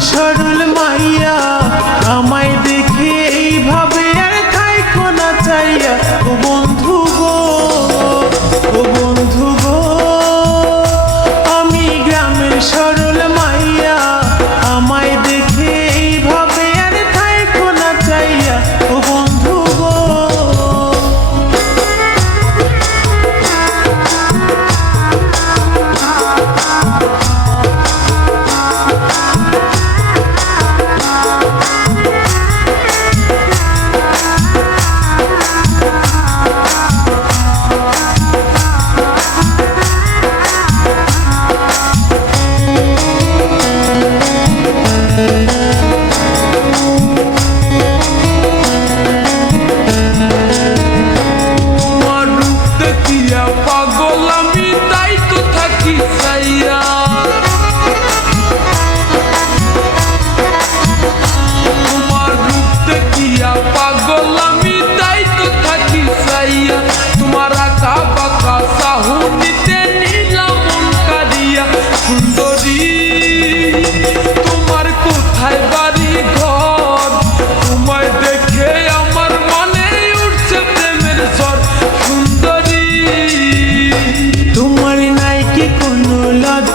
change.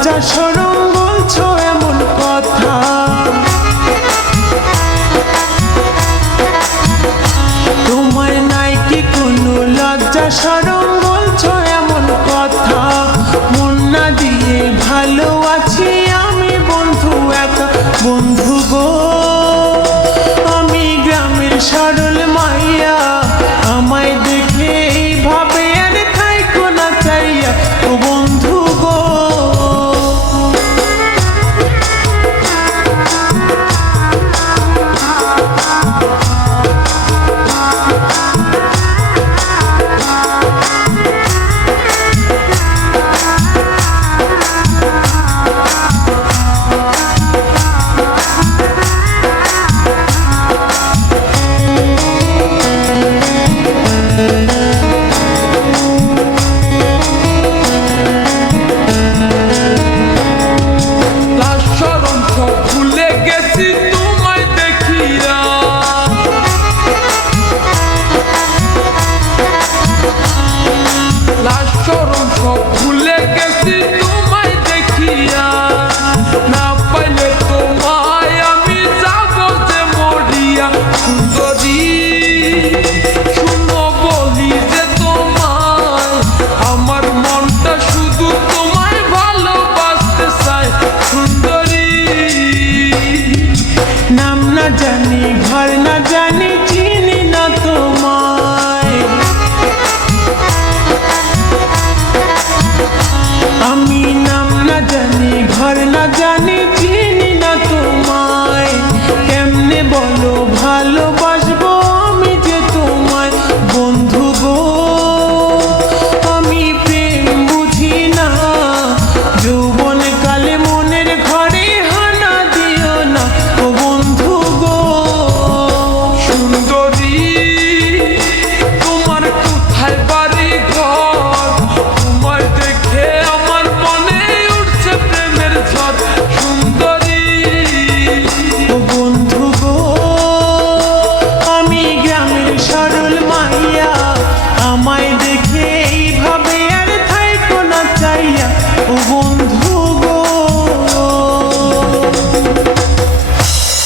লজ্জা সরম বলছো এমন কথা। তোমার নাই কি কোনো লজ্জা সরম বলছো এমন কথা। মন না দিয়ে ভালো আছি আমি বন্ধু একা। বন্ধু গো। না জানি